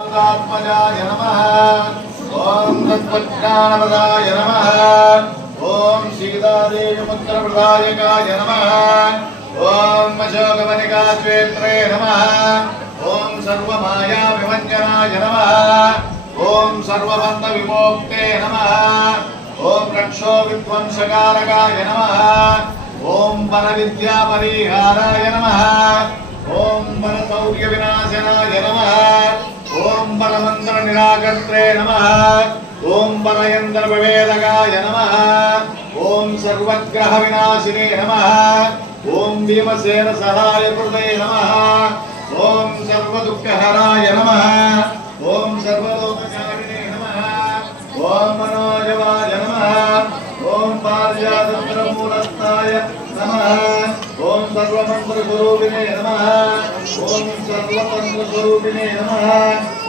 आत्मजाय नमः। ओम तत्वज्ञानप्रदाय नमः। ओम सीतादेवी पुत्रप्रदायकाय नमः। ओम अशोकवनिकाश्वेत्रे नमः। ओम सर्वमाया विभञ्जनाय नमः। ओम सर्वबन्धविमोक्ते नमः। ओम रक्षो विध्वंसकारकाय नमः। ओम परविद्यापरिहाराय नमः। ओम परशौर्यविनाशनाय नमः। ओम परमंत्र निराकर्त्रे नमः। ओम परयंत्र विवेदकाय नमः। ओम सर्वग्रह विनाशिने नमः। ओम भीमसेन सहाय कृते नमः। ओम सर्वदुःखहराय नमः। ओम सर्वलोकचारिणे नमः। ओम मनोजवाय नमः। ओम पार्यातंत्रमूलस्थाय नमः। ओम सर्वमंत्र स्वरूपिणे नमः। ओम सर्वतंत्र स्वरूपिणे नमः।